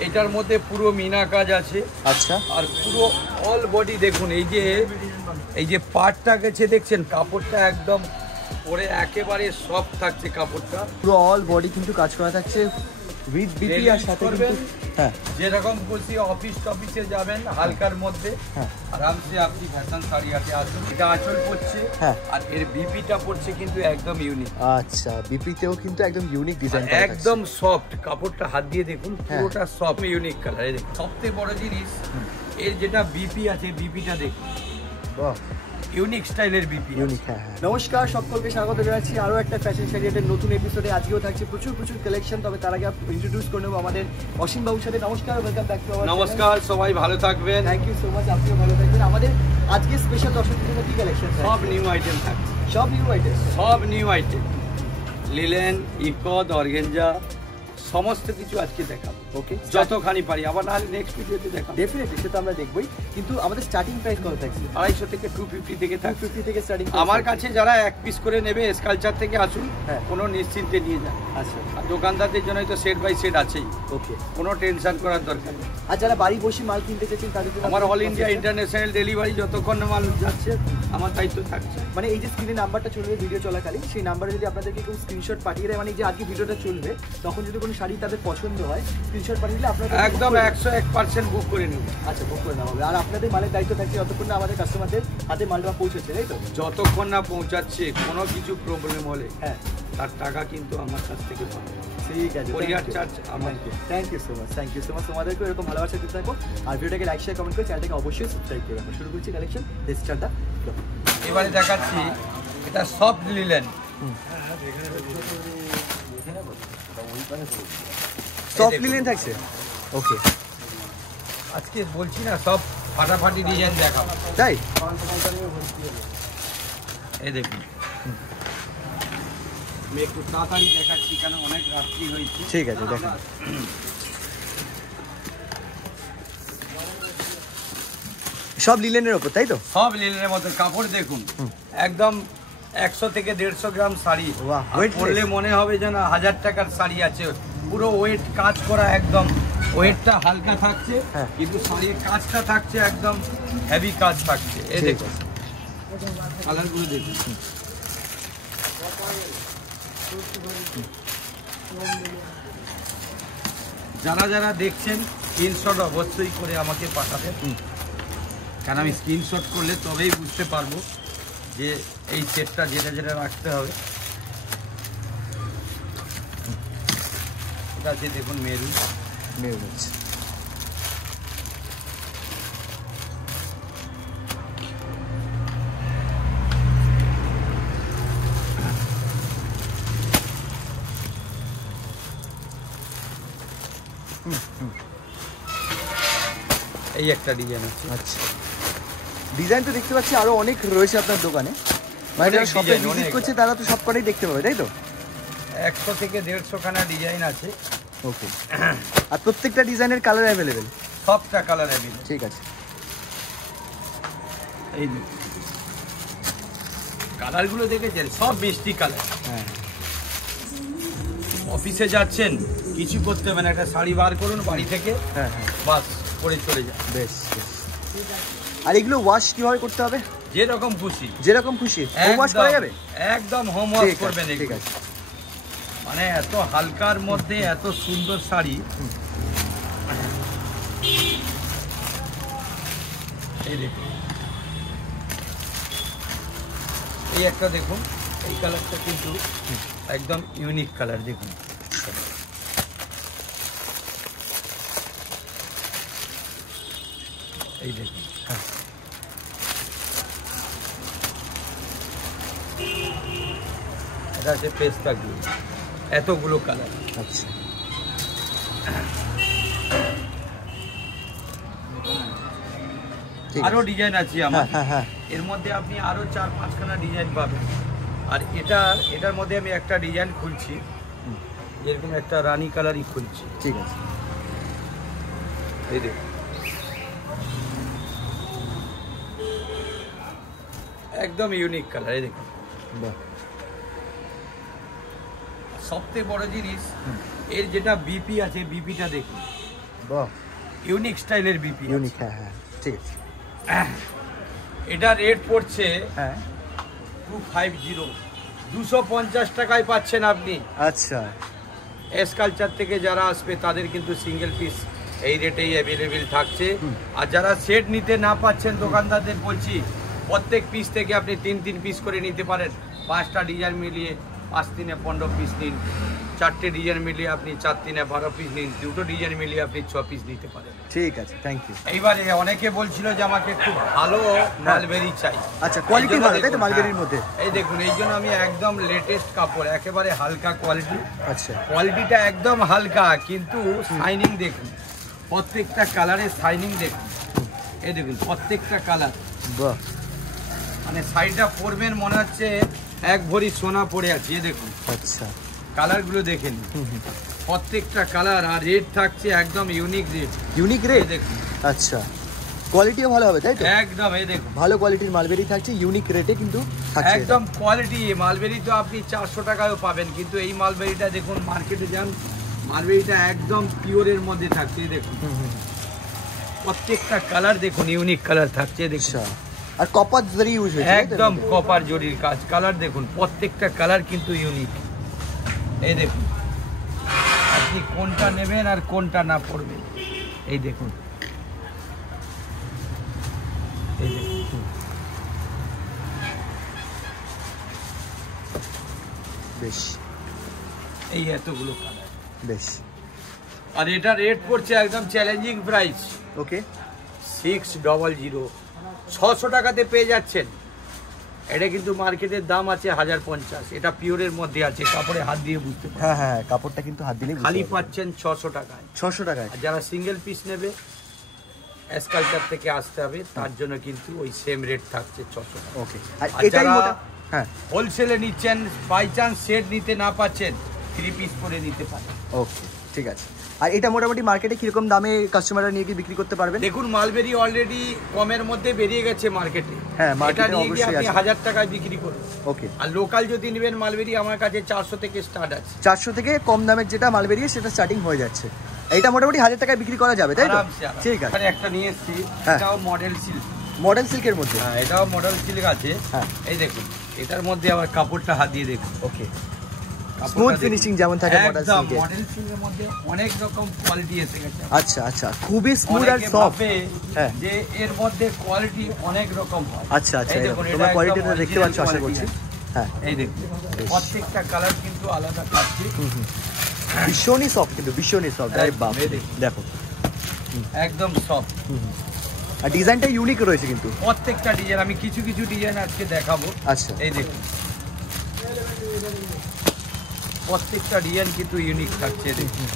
এটার মধ্যে পুরো মিনা কাজ আছে। আচ্ছা, আর পুরো অল বডি দেখুন, এই যে পাটটা গেছে দেখছেন, কাপড়টা একদম পরে একেবারে সফট থাকছে কাপড়টা। পুরো অল বডি কিন্তু কাজ করা থাকছে উইথ বিপি আর সাথে কিন্তু হ্যাঁ যেরকম খুশি অফিসে যাবেন হালকার মধ্যে আরামসে আপনি ফ্যাশন শাড়ি হাতে আসুন। এটা আঁচল পড়ছে আর এর বিপিটা পড়ছে কিন্তু একদম ইউনিক। আচ্ছা, বিপিতেও কিন্তু একদম ইউনিক ডিজাইন, একদম সফট কাপড়টা, হাত দিয়ে দেখুন পুরোটা সফট ইউনিক কালার। দেখুন সবথেকে বড় জিনিস এর যেটা বিপি আছে, বিপিটা দেখুন, বাহ ইউনিক স্টাইলের বিপি ইউনিক। নমস্কার, সকলকে স্বাগত জানাচ্ছি আরও একটা ফ্যাশন শাড়ির নতুন এপিসোডে। আজকেও থাকছে প্রচুর কালেকশন। তবে তার আগে ইন্ট্রোডিউস করে নেবো আমাদের অসীম বাবুর সাথে। নমস্কার, ওয়েলকাম ব্যাক টু আওয়ার। নমস্কার, সবাই ভালো থাকবেন। থ্যাংক ইউ সো মাচ, আপনিও ভালো থাকবেন। আমাদের আজকে স্পেশাল দর্শকদের জন্য কি কালেকশন? সব নিউ আইটেম থাকছে, সব নিউ আইটেম লিলেন, ইকোদ, অর্গেঞ্জা সমস্ত কিছু আজকে দেখাবো। ওকে, যতখানি পারি, আবার নাহলে নেক্সট ভিডিওতে দেখাবো। ডেফিনেটলি, সেটা আমরা দেখবই। কিন্তু আমাদের স্টার্টিং প্রাইস কত থাকছে? 250 থেকে 250 থেকে 250 থেকে স্টার্টিং। আমার কাছে যারা এক পিস করে নেবে স্কালচার থেকে আসুন, কোনো নিশ্চিন্তে নিয়ে যান। আচ্ছা, আর দোকানদারদের জন্য তো সেট বাই সেট আছেই। ওকে, কোনো টেনশন করার দরকার নেই। আর যারা বাড়ি বসে মাল কিনতে চাইছেন তাদের জন্য আমার অল ইন্ডিয়া ইন্টারন্যাশনাল ডেলিভারি, যতক্ষণ না মাল যাচ্ছে আমার দায়িত্ব থাকছে। মানে এই যে স্ক্রিনে নাম্বারটা চলবে ভিডিও চলাকালীন, সেই নাম্বারে যদি আপনাদেরকে কেউ স্ক্রিনশট পাঠিয়ে দেয়, মানে যে আজকে ভিডিওটা চলবে, তখন যদি কোনো শাড়ি তাদের পছন্দ হয় স্ক্রিনশট পাঠিয়ে দিলে আপনারা একদম 101% বুক করে নেব। আচ্ছা, বুক করে নেওয়া হবে। আর আপনাদের মালের দায়িত্ব থাকছে যতক্ষণ না আমাদের কাস্টমারদের হাতে মালটা পৌঁছাচ্ছে, তাই তো? যতক্ষণ না পৌঁছাচ্ছে, কোনো কিছু প্রবলেম হলে তার টাকা কিন্তু আমার কাছ থেকে পাবে। ঠিক আছে, কোরিয়ার চার্জ আমাকে। থ্যাংক ইউ সো মাচ তোমাদেরকে এরকম ভালোবাসা দিতে থাকো। আর ভিডিওটাকে লাইক শেয়ার কমেন্ট করে চ্যানেলটাকে অবশ্যই সাবস্ক্রাইব করে রাখো। শুরু করছি কালেকশন। রেজিস্টারটা এবারে দেখাচ্ছি, এটা সফট লিলেন। সফট লিলেন থাকছে। ওকে, আজকে বলছি না সব ফাটাফাটি ডিজাইন দেখাবো, তাই? এই দেখুন, আমি একটু তাড়াতাড়ি দেখাচ্ছি কেন অনেক রাত্রি হয়েছে। ঠিক আছে, দেখেন। সব লিলেনের ওপর, তাই তো? সব লিলেনের মতো কাপড় দেখুন, একদম 100 থেকে 150 গ্রাম শাড়ি পরলে মনে হবে যেন 1000 টাকার শাড়ি আছে। পুরো ওয়েট কাজ করা, একদম ওয়েটটা হালকা থাকছে কিন্তু শাড়ির কাজটা থাকছে একদম হেভি কাজ থাকছে। এই দেখুন কালারগুলো দেখুন, যারা দেখছেন স্ক্রিনশট অবশ্যই করে আমাকে পাঠাবেন, কারণ আমি স্ক্রিনশট করলে তবেই বুঝতে পারবো যে এই সেটটা যেটা রাখতে হবে। এটা আছে দেখুন মেরুন আছে। এই একটা ডিজাইন আছে। আচ্ছা, ডিজাইন তো দেখতে পাচ্ছি আরো অনেক রয়েছে আপনার দোকানে। মানে যারা শপে ভিজিট করছে তারা তো সব কটাই দেখতে পাবে, তাই তো? 100 থেকে 150 খানা ডিজাইন আছে। ওকে, আর প্রত্যেকটা ডিজাইনের কালার অ্যাভেলেবেল? সবটা কালার অ্যাভেলেবেল। ঠিক আছে, এই কালারগুলো দেখেছেন, সব মিষ্টি কালার। অফিসে যাচ্ছেন, কিছু করতে হবে না, একটা শাড়ি বার করুন বাড়ি থেকে, বাস পরে চলে যান। বেশ। আর এগুলো ওয়াশ কিভাবে করতে হবে? যেরকম খুশি হোম ওয়াশ করা যাবে? একদম হোম ওয়াশ করবেন। ঠিক আছে, মানে এত হালকার মধ্যে এত সুন্দর শাড়ি। এই দেখুন, এই একটা দেখুন, এই কালারটা কিন্তু একদম ইউনিক কালার। দেখুন এই দেখুন, এটা আছে পেস্তা গ্রিন, এতগুলো কালার। আচ্ছা, আরো ডিজাইন আছে আমার। এর মধ্যে আপনি আরো 4-5 খানা ডিজাইন পাবেন। আর এটার মধ্যে আমি একটা ডিজাইন খুলছি, এরকম একটা রানী কালারই খুলছি। ঠিক আছে, এই দেখুন একদম ইউনিক কালার। এই দেখুন, সবথেকে বড় জিনিস এর যেটা বিপি আছে, বিপিটা দেখুন, বাহ, ইউনিক স্টাইলের বিপি। ইউনিক, হ্যাঁ হ্যাঁ ঠিক আছে। এটা রেট পড়ছে হ্যাঁ 250, 250 টাকায় পাচ্ছেন আপনি। আচ্ছা, এস কালচার থেকে যারা আসবে তাদের কিন্তু সিঙ্গেল পিস এই রেটেই অ্যাভেলেবেল থাকছে। আর যারা সেট নিতে না পাচ্ছেন দোকানদারদের বলছি, প্রত্যেক পিস থেকে আপনি 3 পিস করে নিতে পারেন। 5টা ডিজাইন মিলিয়ে 5 3 15 পিস নিন, 4টে ডিজাইন মিলিয়ে আপনি 4 3 12 পিস নিন, 2টো ডিজাইন মিলিয়ে আপনি 6 পিস নিতে পারেন। ঠিক আছে, থ্যাংক ইউ। এইবারে অনেকে বলছিল যে আমাকে খুব ভালো মালবেরি চাই। আচ্ছা, কোয়ালিটি ভালো তাই তো মালবেরির মধ্যে? এই দেখুন, এই জন্য আমি একদম লেটেস্ট কাপড়, একেবারে হালকা কোয়ালিটি। আচ্ছা, কোয়ালিটিটা একদম হালকা, কিন্তু শাইনিং দেখুন, প্রত্যেকটা কালারের শাইনিং দেখুন। এই দেখুন প্রত্যেকটা কালার, বাহ, মানে শাড়িটা পরবেন মনে হচ্ছে এক ভরি সোনা পড়ে আছে। এই দেখুন আচ্ছা, কালারগুলো দেখেন, প্রত্যেকটা কালার। আর রেট থাকছে একদম ইউনিক রেট। Unique rate? দেখুন, আচ্ছা, কোয়ালিটিও ভালো হবে তাই তো? একদম। এই দেখুন ভালো কোয়ালিটির মালবেরি থাকছে, ইউনিক রেটে কিন্তু থাকছে একদম কোয়ালিটি। মালবেরি তো আপনি 400 টাকায়ও পাবেন, কিন্তু এই মালবেরিটা দেখুন, মার্কেটে যান, মালবেরিটা একদম পিওরের মধ্যে থাকছে। এই দেখুন প্রত্যেকটা কালার দেখুন, ইউনিক কালার থাকছে। দেখুন, আর কপার জরি ইউজ হয়েছে একদম কপার জরির কাজ। কালার দেখুন, প্রত্যেকটা কালার কিন্তু ইউনিক। এই দেখুন আপনি কোনটা নেবেন আর কোনটা না পড়বেন। এই দেখুন, এই দেখুন, বেশ, এই এতগুলো কালার। বেশ। আর এটা রেট পড়ছে একদম চ্যালেঞ্জিং প্রাইস। ওকে, 600, 600 টাকাতে পেয়ে যাচ্ছেন। এটা কিন্তু মার্কেটের দাম আছে 1050। এটা পিওরের মধ্যে আছে, কাপড়ে হাত দিয়ে বুঝতে পারবেন। হ্যাঁ হ্যাঁ, কাপড়টা কিন্তু হাত দিলেই খালি পাচ্ছেন 600 টাকায়। 600 টাকায়। আর যারা সিঙ্গেল পিস নেবে, এস কালচার থেকে আসতে হবে, তার জন্য কিন্তু ওই সেম রেট থাকছে 600 টাকা। ওকে, আর আর এটাই যারা মোটা, হ্যাঁ হোলসেলে নিচ্ছেন, বাই চান্স সেট নিতে না পাচ্ছেন, 3 পিস করে নিতে পারেন। ওকে, ঠিক আছে। আর এটা মোটামুটি মার্কেটে কিরকম দামে কাস্টমাররা নিয়ে গিয়ে বিক্রি করতে পারবেন? দেখুন, মালবেরি অলরেডি কমের মধ্যে বেরিয়ে গেছে মার্কেটে। হ্যাঁ, মার্কেটে এটা নিয়ে গিয়ে অবশ্যই আপনি আছে। 1000 টাকায় বিক্রি করুন। ওকে, আর লোকাল যদি নেবেন মালবেরি, আমার কাছে 400 থেকে স্টার্ট আছে। 400 থেকে কম দামের যেটা মালবেরি সেটা স্টার্টিং হয়ে যাচ্ছে। এটা মোটামুটি 1000 টাকায় বিক্রি করা যাবে তাই তো? আরামসে, আরামসে। ঠিক আছে। এখানে একটা নিয়ে এসেছি, হ্যাঁ। এটাও মডেল সিল্ক। মডেল সিল্কের মধ্যে? হ্যাঁ, এটাও মডেল সিল্ক আছে। হ্যাঁ, এই দেখুন, এটার মধ্যে আবার কাপড়টা হাত দিয়ে দেখুন। ওকে, স্মুথ ফিনিশিং যেমন থাকে মডেল সিল্কে। মডেল সিল্কের মধ্যে অনেক রকম কোয়ালিটি এসে গেছে। আচ্ছা আচ্ছা, খুবই স্মুথ আর অনেকে সফট। ভাবে হ্যাঁ, যে এর মধ্যে কোয়ালিটি অনেক রকম হয়। আচ্ছা আচ্ছা, এই দেখুন, তোমরা এটা কোয়ালিটিটা একদম দেখতে পাচ্ছ আশা original করছি। quality হ্যাঁ, এই দেখুন, প্রত্যেকটা কালার কিন্তু আলাদা থাকছে। ভীষণই সফট, কিন্তু ভীষণই সফট। আরে একদম, বাপ, এই দেখুন। দেখো একদম সফট। আর ডিজাইনটা ইউনিক রয়েছে কিন্তু প্রত্যেকটা ডিজাইন, আমি কিছু কিছু ডিজাইন আজকে দেখাবো। আচ্ছা, এই দেখুন প্রত্যেকটা ডিজাইন কিন্তু ইউনিক থাকছে। দেখুন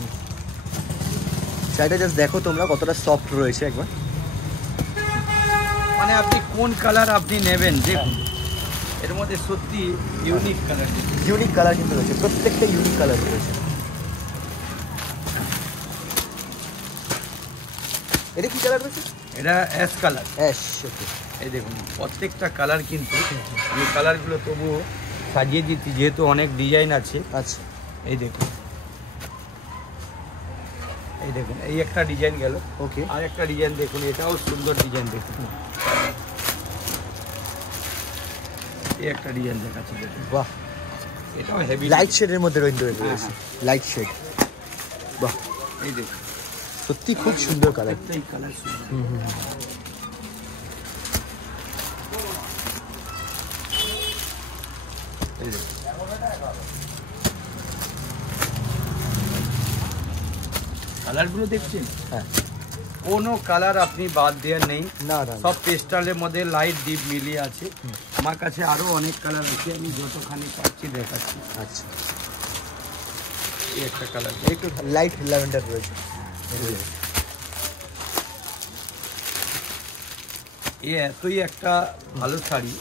শাড়িটা জাস্ট দেখো তোমরা কতটা সফট রয়েছে একবার। মানে আপনি কোন কালার আপনি নেবেন দেখুন, এর মধ্যে সত্যি ইউনিক কালার। ইউনিক কালার কিন্তু রয়েছে, প্রত্যেকটা ইউনিক কালার রয়েছে। এটা কি কালার রয়েছে? এটা অ্যাশ কালার। অ্যাশ, ওকে। এই দেখুন প্রত্যেকটা কালার কিন্তু, এই কালারগুলো তবুও সাজিয়ে দিচ্ছি যেহেতু অনেক ডিজাইন আছে। আচ্ছা, এই দেখুন, এই দেখুন, এই একটা ডিজাইন গেল। ওকে, আর একটা ডিজাইন দেখুন, এটাও সুন্দর ডিজাইন দেখুন। এই একটা ডিজাইন দেখাচ্ছি দেখুন, বাহ, এটাও হেভি লাইট শেডের মধ্যে রয়েছে, হ্যাঁ। Light shade. বাহ, এই দেখুন সত্যি খুব সুন্দর কালার। প্রত্যেকটাই কালার সুন্দর। এই দেখুন কালারগুলো দেখছেন, হ্যাঁ, কোনো কালার আপনি বাদ দেওয়ার নেই। না না, সব পেস্টালের মধ্যে লাইট ডিপ মিলিয়ে আছে। আমার কাছে আরো অনেক কালার আছে, আমি যতখানি পাচ্ছি দেখাচ্ছি। আচ্ছা, এই একটা কালার, একটু লাইট ল্যাভেন্ডার রয়েছে। এই এতই একটা ভালো শাড়ি,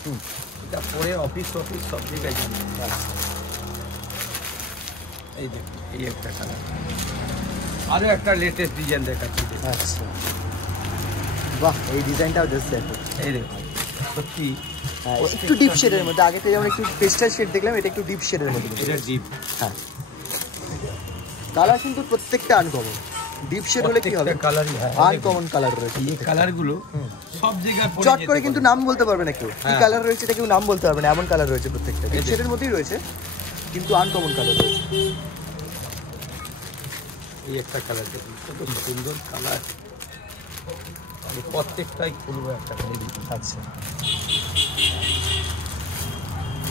এটা পরে অফিস অফিস সব জায়গায় যাবে। এই দেখুন, এই একটা কালার। আরো একটা লেটেস্ট ডিজাইন দেখাচ্ছি দেখুন। আচ্ছা, বাহ, এই ডিজাইনটাও জাস্ট দেখো। এই দেখুন সত্যি একটু ডিপ শেডের মধ্যে, আগেতে যেমন একটু পেস্টাল শেড দেখলাম, এটা একটু ডিপ শেডের মধ্যে। এটা ডিপ। হ্যাঁ, কালার কিন্তু প্রত্যেকটা আনকমন। ডিপ শেড হলে কি হবে? কালারই আনকমন কালার রয়েছে। এই কালারগুলো সব জায়গায় পড়ে চট যেতে করে পারে। কিন্তু নাম বলতে পারবে না কেউ, কি হ্যাঁ। কালার রয়েছে এটা কেউ নাম বলতে পারবে না, এমন কালার রয়েছে প্রত্যেকটা। ডিপ শেডের মধ্যেই রয়েছে কিন্তু আনকমন কালার রয়েছে। এই একটা কালার দেখুন, কত সুন্দর কালার। প্রত্যেকটাই খুলবো একটা করে দিচ্ছি। আচ্ছা,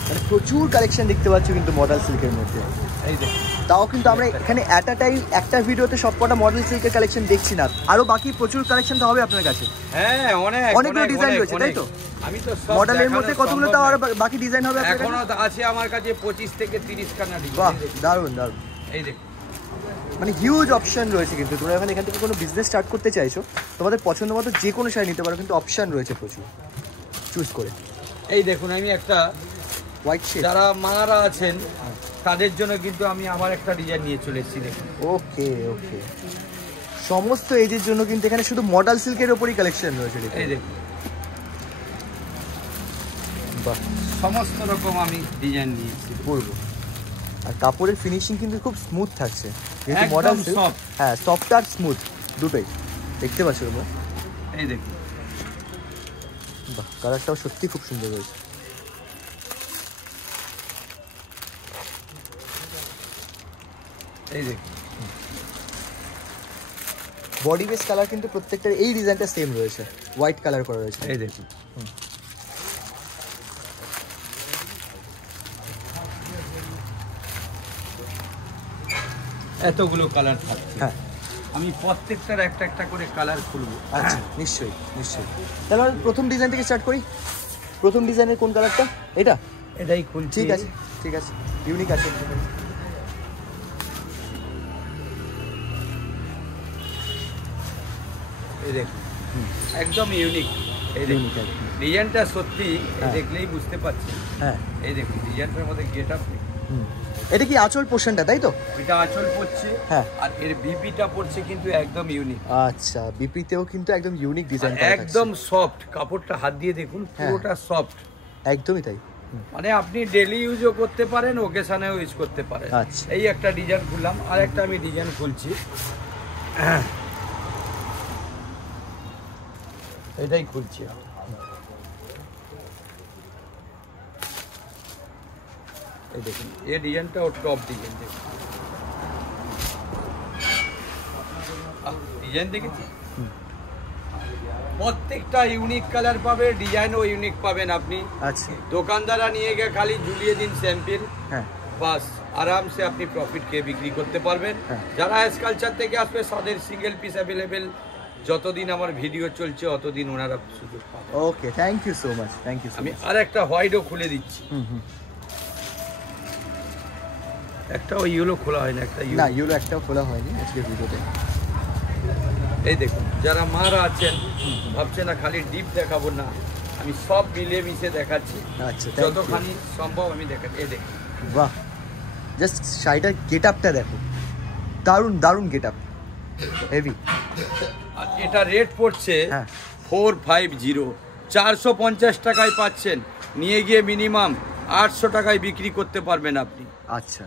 মানে প্রচুর কালেকশন দেখতে পাচ্ছ কিন্তু মডেল সিল্কের মধ্যে। এই দেখুন, তাও কিন্তু আমরা এখানে অ্যাট আ টাইম একটা ভিডিওতে সবকটা মডেল সিল্কের কালেকশন দেখছি না, আরো বাকি প্রচুর কালেকশন তো হবে আপনার কাছে। হ্যাঁ অনেকগুলো ডিজাইন রয়েছে তাই তো? আমি তো সব মডেলের দেখানো মধ্যে কতগুলো সম্ভব তাও আর নয়। বাকি ডিজাইন হবে আপনার এখনো কাছে? আছে আমার কাছে 25 থেকে 30 খানা বাহ, ডিজাইন। দারুণ দারুণ। এই দেখুন, মানে হিউজ অপশন রয়েছে কিন্তু তোমরা এখান থেকে কোনো বিজনেস স্টার্ট করতে চাইছো, তোমাদের পছন্দ মতো যে কোনো শাড়ি নিতে পারো, কিন্তু অপশন রয়েছে প্রচুর চুজ করে। এই দেখুন, আমি একটা হোয়াইট শেড, যারা মারা আছেন তাদের জন্য কিন্তু আমি আবার একটা ডিজাইন নিয়ে চলে এসেছি। দেখুন, ওকে ওকে, সমস্ত এজের জন্য কিন্তু এখানে শুধু মডেল সিল্কের ওপরই কালেকশন রয়েছে। এই দেখুন, বাহ, সমস্ত রকম আমি ডিজাইন নিয়েছি। বলবো। আর কাপড়ের ফিনিশিং কিন্তু খুব স্মুথ থাকছে, যেহেতু একদম মডেল সিল্ক। soft। হ্যাঁ, সফট আর স্মুথ দুটোই দেখতে পাচ্ছ তোমরা। এই দেখুন, বাহ, কালারটাও সত্যি খুব সুন্দর রয়েছে। এই দেখুন, বডি বেস কালার কিন্তু প্রত্যেকটার এই ডিজাইনটা সেম রয়েছে, হোয়াইট কালার করা রয়েছে। এই দেখুন, এতগুলো কালার থাকছে। হ্যাঁ, আমি প্রত্যেকটার একটা একটা করে কালার খুলবো। আচ্ছা, নিশ্চয়ই নিশ্চয়ই। তাহলে আমরা প্রথম ডিজাইন থেকে স্টার্ট করি। প্রথম ডিজাইনের কোন কালারটা? এটা? এটাই খুলছি। ঠিক আছে ঠিক আছে, ইউনিক আছে। এই দেখুন, একদম ইউনিক। এই দেখুন, Unique একদম। ডিজাইনটা সত্যি হ্যাঁ। দেখলেই বুঝতে পারছি। হ্যাঁ, এই দেখুন, ডিজাইনটার মধ্যে গেট আপ। এটা কি আঁচল পোর্শনটা তাই তো? এটা আঁচল পড়ছে, হ্যাঁ। আর এর বিপিটা পড়ছে কিন্তু একদম ইউনিক। আচ্ছা, বিপিতেও কিন্তু একদম ইউনিক ডিজাইন, একদম সফট কাপড়টা, হাত দিয়ে দেখুন হ্যাঁ। পুরোটা সফট। একদমই তাই। মানে আপনি ডেলি ইউজও করতে পারেন, ওকেশনেও ইউজ করতে পারেন। আচ্ছা। এই একটা ডিজাইন খুললাম, আর একটা আমি ডিজাইন খুলছি। এটাই খুলছি। এই দেখুন, এই ডিজাইনটা ওর টপ ডিজাইন। দেখুন, ডিজাইন দেখেছি, প্রত্যেকটা ইউনিক কালার পাবে, ডিজাইনও ইউনিক পাবেন আপনি। আচ্ছা, দোকানদাররা নিয়ে গিয়ে খালি ঝুলিয়ে দিন স্যাম্পল, হ্যাঁ, বাস আরামসে আপনি প্রফিট খেয়ে বিক্রি করতে পারবেন। হ্যাঁ। যারা এসকালচার থেকে আসবে তাদের সিঙ্গেল পিস অ্যাভেলেবেল। যতদিন আমার ভিডিও চলছে অতদিন ওনারা সুযোগ পাবে। Okay, thank you so much, thank you so আমি মাচ। আর একটা হোয়াইটও খুলে দিচ্ছি। একটা ওই ইউলো খোলা হয় না, একটা না, ইউলো। ইউলো একটাও খোলা হয়নি আজকের ভিডিওতে। এই দেখুন, যারা মারা আছেন ভাবছে না খালি ডিপ দেখাবো, না আমি সব মিলিয়ে মিশে দেখাচ্ছি। আচ্ছা, thank you. যতখানি সম্ভব আমি দেখাচ্ছি। এই দেখুন, বাহ, জাস্ট শাড়িটার গেট আপটা দেখো, দারুণ দারুণ গেট আপ, হেভি। আর এটা রেট পড়ছে হ্যাঁ। 450, 450 টাকায় পাচ্ছেন। নিয়ে গিয়ে মিনিমাম 800 টাকায় বিক্রি করতে পারবেন আপনি। আচ্ছা,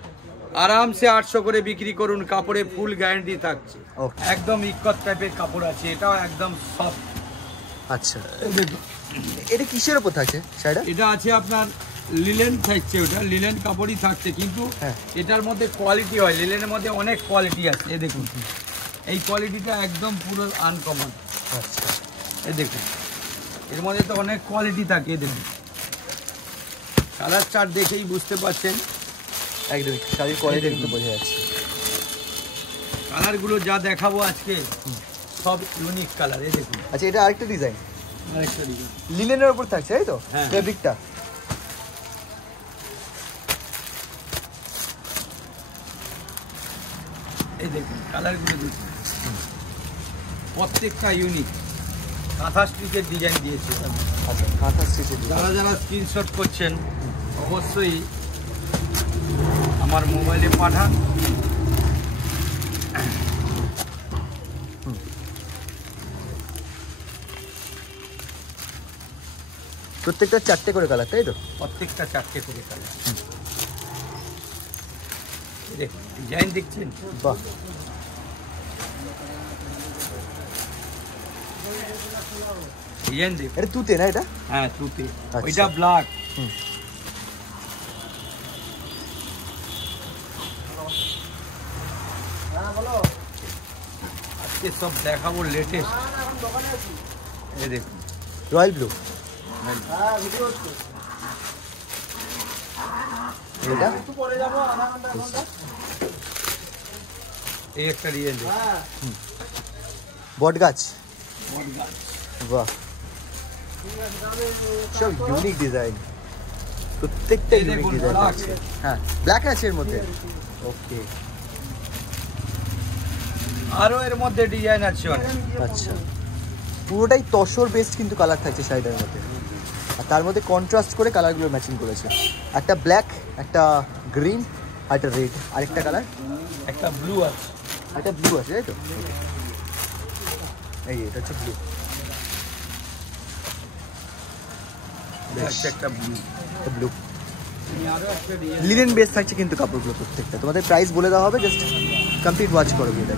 আরামসে 800 করে বিক্রি করুন, কাপড়ে ফুল গ্যারান্টি থাকছে। Okay. একদম ইকত টাইপের কাপড় আছে, এটাও একদম সফট। আচ্ছা, এটা কিসের ওপর থাকছে শাড়িটা? এটা আছে আপনার লিলেন থাকছে, ওটা লিলেন কাপড়ই থাকছে, কিন্তু হ্যাঁ। এটার মধ্যে কোয়ালিটি হয়। লিলেনের মধ্যে অনেক কোয়ালিটি আছে। এই দেখুন, এই কোয়ালিটিটা একদম পুরো আনকমন। আচ্ছা, এই দেখুন, এর মধ্যে তো অনেক কোয়ালিটি থাকে। এই দেখুন, কালার চার্ট দেখেই বুঝতে পারছেন। একদম শাড়ির কোয়ালিটি কিন্তু বোঝা যাচ্ছে। কালারগুলো যা দেখাবো আজকে সব ইউনিক কালার। এই দেখুন, আচ্ছা, এটা আরেকটা ডিজাইন আরেকটা ডিজাইন। লিলেনের ওপর থাকছে তাই তো? হ্যাঁ। ফেব্রিকটা এই দেখুন, কালারগুলো দেখুন, প্রত্যেকটা ইউনিক। কাঁথা স্টিচের ডিজাইন দিয়েছে। আচ্ছা, কাঁথা স্টিচের যারা যারা স্ক্রিনশট করছেন অবশ্যই আমার মোবাইলে পাঠান। প্রত্যেকটা 4টে করে কালার তাই তো? প্রত্যেকটা 4টে করে কালার। দেখুন, ডিজাইন দেখছেন, বাহ, ডিজাইন দেখ, এটা তুতে না এটা? হ্যাঁ তুতে, আচ্ছা। ওইটা ব্ল্যাক। আজকে সব দেখাবো লেটেস্ট। এই দেখুন রয়্যাল ব্লু, এটা এই একটা ডিজাইন দেখ, বট গাছ। বট গাছ। বাহ, সব ইউনিক ডিজাইন, প্রত্যেকটা এই ইউনিক দেখুন, ডিজাইন black আছে। এ। হ্যাঁ, ব্ল্যাক আছে এর মধ্যে। ওকে, আরো এর মধ্যে ডিজাইন আছে অনেক। আচ্ছা, পুরোটাই তসর বেস্ট কিন্তু কালার থাকছে শাড়িটার মধ্যে, আর তার মধ্যে কন্ট্রাস্ট করে কালারগুলো ম্যাচিং করেছে। একটা ব্ল্যাক, একটা গ্রিন, আর একটা রেড, আরেকটা কালার, একটা ব্লু আছে। একটা ব্লু আছে, তাই তো? এই এটা হচ্ছে ব্লু। একটা ব্লু, ব্লু আরো একটা ডিজাইন। লিনেন বেস থাকছে কিন্তু কাপড়গুলো প্রত্যেকটা। তোমাদের প্রাইস বলে দেওয়া হবে, জাস্ট কমপ্লিট ওয়াচ করো এটা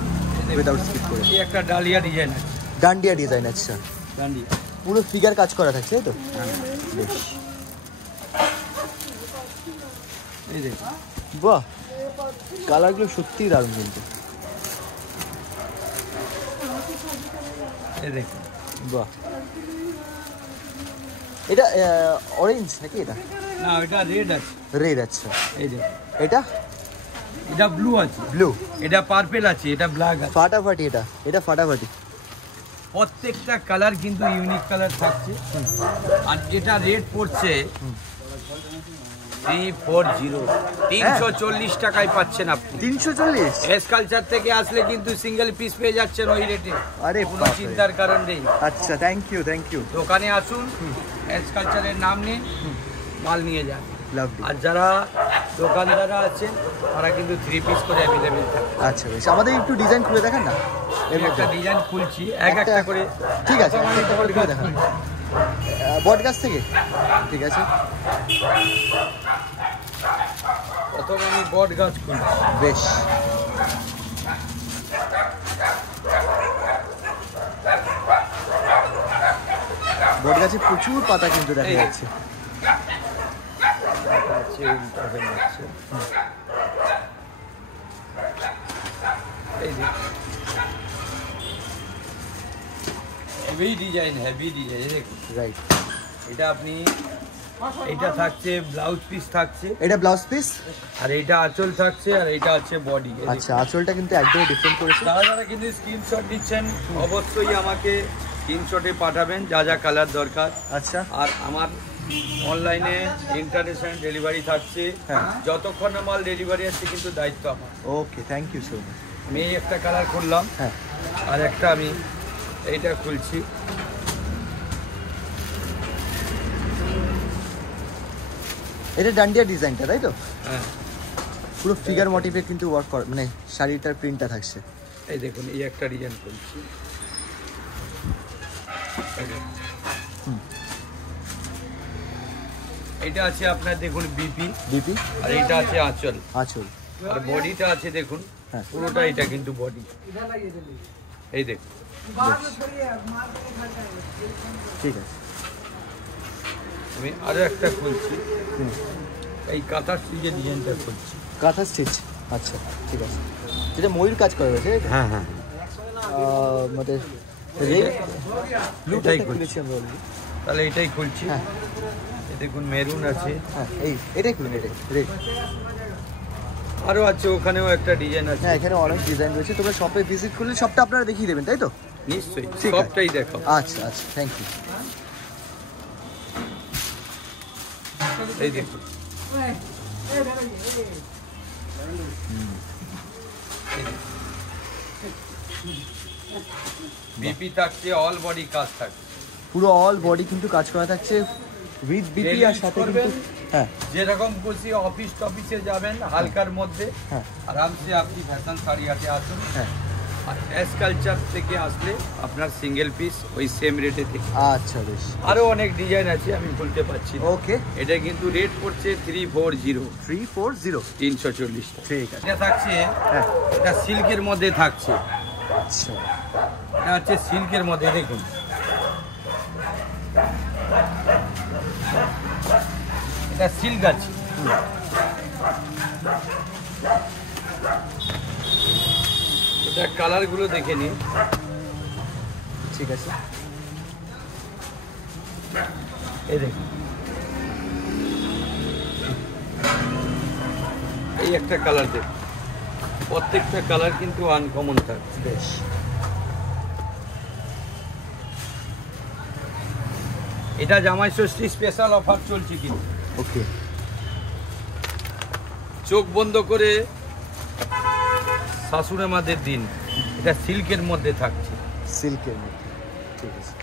উইদাউট স্কিপ করে। এই একটা ডালিয়া ডিজাইন আছে, ডান্ডিয়া ডিজাইন। আচ্ছা, ডান্ডিয়া। পুরো ফিগার কাজ করা থাকছে, তাই তো? বেশ, এই দেখুন, বাহ, কালারগুলো সত্যিই দারুণ কিন্তু। এই দেখুন, বাহ, এটা অরেঞ্জ নাকি? এটা না এটা রেড আছে। রেড। আচ্ছা, এই দেখুন, এটা এটা ব্লু আছে, ব্লু। এটা পার্পল আছে, এটা ব্ল্যাক আছে। ফাটাফাটি, এটা ফাটাফাটি। প্রত্যেকটা কালার কিন্তু ইউনিক কালার থাকছে। আর এটা রেট পড়ছে 340, 340 টাকায় পাচ্ছেন আপনি। 340? এস কালচার থেকে আসলে কিন্তু সিঙ্গেল পিস পেয়ে যাচ্ছেন ওই রেটে। আরে কোনো বাপরে। চিন্তার কারণ নেই। আচ্ছা, থ্যাংক ইউ। দোকানে আসুন, এস কালচারের নাম নিন, মাল নিয়ে যান। লাভলি। আর যারা দোকানদাররা আছেন তারা কিন্তু 3 পিস করে অ্যাভেলেবেল থাকে। আচ্ছা, বেশ, আমাদের একটু ডিজাইন খুলে দেখান না এর আমি একটা মধ্যে। ডিজাইন খুলছি এক একটা করে। ঠিক আছে, একটা করে খুলে দেখান। বট গাছ থেকে, ঠিক আছে। প্রথম আমি বট গাছ খুলছি। বেশ, বট গাছে প্রচুর পাতা কিন্তু দেখা এই। যাচ্ছে। আছে, উল্টা হয়ে যাচ্ছে। এই যে হেভি ডিজাইন, দেখুন। রাইট, এটা আপনি, এটা থাকছে ব্লাউজ পিস থাকছে, এটা ব্লাউজ পিস। আর এটা আঁচল থাকছে, আর এটা আছে বডি। আচ্ছা, আঁচলটা কিন্তু একদমই ডিফারেন্ট করেছে। যারা কিন্তু স্ক্রিনশট দিচ্ছেন অবশ্যই আমাকে স্ক্রিনশটে পাঠাবেন যা যা কালার দরকার। আচ্ছা, আর আমার অনলাইনে ইন্টারন্যাশনাল ডেলিভারি থাকছে। হ্যাঁ। যতক্ষণ না মাল ডেলিভারি আসছে কিন্তু দায়িত্ব আমার। ওকে, থ্যাংক ইউ সো মাচ। আমি এই একটা কালার খুললাম, হ্যাঁ, আর একটা আমি এইটা খুলছি। এটা ডান্ডিয়া ডিজাইনটা, তাই তো? হ্যাঁ, পুরো ফিগার মোটিভে কিন্তু ওয়ার্ক করে, মানে শাড়িটার প্রিন্টটা থাকছে। এই দেখুন, এই একটা ডিজাইন খুলছি। এই দেখুন। এটা আছে আপনার দেখুন বিপি, আর এটা আছে আঁচল, আঁচল। আর বডিটা আছে দেখুন, হ্যাঁ। পুরোটা এটা কিন্তু বডি। এই দেখুন, ঠিক আছে। আমি আরো একটা খুলছি। এই কাঁথা স্টিচের ডিজাইনটা খুলছি। কাঁথা স্টিচ, আচ্ছা, ঠিক আছে। যেটা ময়ূর কাজ করা হয়েছে, হ্যাঁ হ্যাঁ, আমাদের এটাই খুলছি। খুলেছি আমরা already। তাহলে এটাই খুলছি। হ্যাঁ, এই দেখুন মেরুন আছে, হ্যাঁ, এটাই খুলুন, এটাই রেড। আরো আছে, ওখানেও একটা ডিজাইন আছে। হ্যাঁ, এখানে অনেক ডিজাইন রয়েছে। তোমরা শপে ভিজিট করলে সবটা আপনারা দেখিয়ে দেবেন, তাই তো? নিশ্চয়ই, ঠিক আছে। সবটাই দেখো। আচ্ছা, থ্যাংক ইউ। এই দেখুন, বিপি থাকছে, অল বডি কাজ থাকছে। পুরো অল বডি কিন্তু কাজ করা থাকছে উইথ বিপি, আর সাথে কিন্তু হ্যাঁ, যেরকম খুশি অফিস টফিসে যাবেন হালকার মধ্যে, হ্যাঁ, আরামসে আপনি ফ্যাশন শাড়ি হাতে আসুন। হ্যাঁ। আর এস কালচার থেকে আসলে আপনার সিঙ্গেল পিস ওই সেম রেটে থেকে। আচ্ছা, বেশ। আরো অনেক ডিজাইন আছে, আমি বলতে পারছি না। ওকে, এটা কিন্তু রেট পড়ছে 340, 340। 340। ঠিক আছে। এটা থাকছে, হ্যাঁ, এটা সিল্কের মধ্যে থাকছে, আচ্ছা, এটা হচ্ছে সিল্কের মধ্যে, দেখুন এটা সিল্ক আছে। এটা কালারগুলো দেখে নিন। ঠিক আছে, এই দেখুন, এই একটা কালার দেখুন, প্রত্যেকটা কালার কিন্তু আনকমন থাকে। বেশ। এটা জামাই ষষ্ঠী স্পেশাল অফার চলছে কিন্তু। ওকে, চোখ বন্ধ করে শাশুড়ি মাদের দিন। এটা সিল্কের মধ্যে থাকছে। সিল্কের মধ্যে, ঠিক আছে।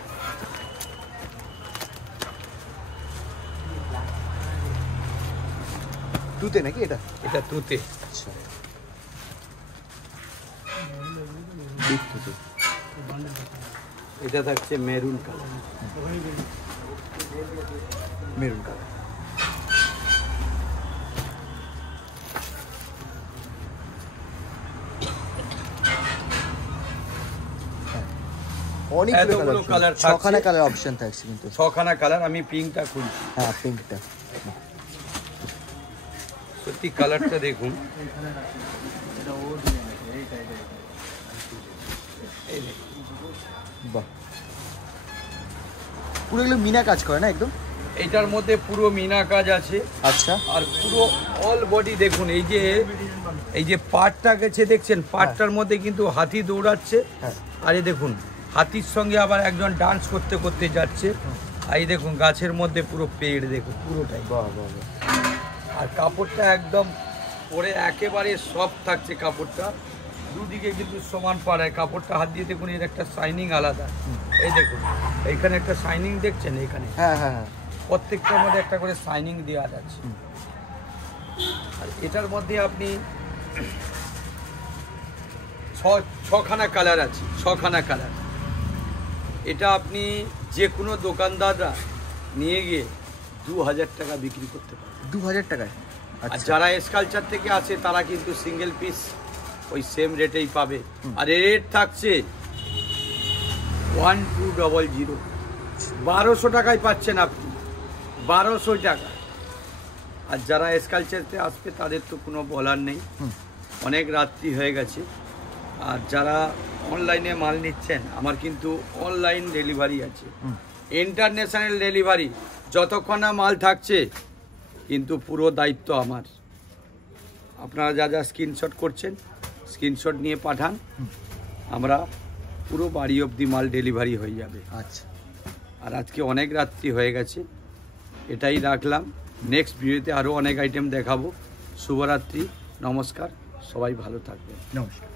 তুতে নাকি এটা? এটা তুতে। আচ্ছা, বিগ তুতে। এটা থাকছে মেরুন কালার। Maroon colour. অনেকগুলো কালার, ছখানা কালার অপশন থাকছে কিন্তু। ছখানা কালার, আমি পিঙ্কটা খুলছি। হ্যাঁ, পিঙ্কটা। সত্যি কালারটা দেখুন, এই দেখুন। বাহ, পুরো এগুলো মিনা কাজ করে না একদম? এটার মধ্যে পুরো মিনা কাজ আছে। আচ্ছা, আর পুরো অল বডি দেখুন, এই যে পাটটা গেছে দেখছেন, পাটটার মধ্যে কিন্তু হাতি দৌড়াচ্ছে। হ্যাঁ। আর এই দেখুন, হাতির সঙ্গে আবার একজন ডান্স করতে করতে যাচ্ছে। আর এই দেখুন গাছের মধ্যে পুরো পেড় দেখুন পুরোটাই। বাহ বাহ বাহ। আর কাপড়টা একদম পরে একেবারে সফট থাকছে কাপড়টা, দুদিকে কিন্তু সমান পাড়ায় কাপড়টা। হাত দিয়ে দেখুন, এর একটা শাইনিং আলাদা। এই দেখুন এইখানে একটা শাইনিং দেখছেন, এখানে হ্যাঁ হ্যাঁ হ্যাঁ, প্রত্যেকটার মধ্যে একটা করে শাইনিং দেওয়া যাচ্ছে। আর এটার মধ্যে আপনি ছখানা কালার আছে, ছখানা কালার। এটা আপনি যে কোনো দোকানদাররা নিয়ে গিয়ে 2000 টাকা বিক্রি করতে পারে। 2000 টাকায়? আর আচ্ছা, যারা স্কালচার থেকে আছে তারা কিন্তু সিঙ্গেল পিস ওই সেম রেটেই পাবে। আর এর রেট থাকছে 1200। 1200 টাকায় পাচ্ছেন আপনি, 1200 টাকা। আর যারা স্কালচারতে আসবে তাদের তো কোনো বলার নেই, অনেক রাত্রি হয়ে গেছে। আর যারা অনলাইনে মাল নিচ্ছেন, আমার কিন্তু অনলাইন ডেলিভারি আছে, ইন্টারন্যাশনাল ডেলিভারি। যতক্ষণ না মাল থাকছে কিন্তু পুরো দায়িত্ব আমার। আপনারা যা যা স্ক্রিনশট করছেন, স্ক্রিনশট নিয়ে পাঠান, আমরা পুরো বাড়ি অবধি মাল ডেলিভারি হয়ে যাবে। আচ্ছা। আর আজকে অনেক রাত্রি হয়ে গেছে, এটাই রাখলাম। নেক্সট ভিডিওতে আরও অনেক আইটেম দেখাবো। শুভরাত্রি, নমস্কার, সবাই ভালো থাকবেন। নমস্কার।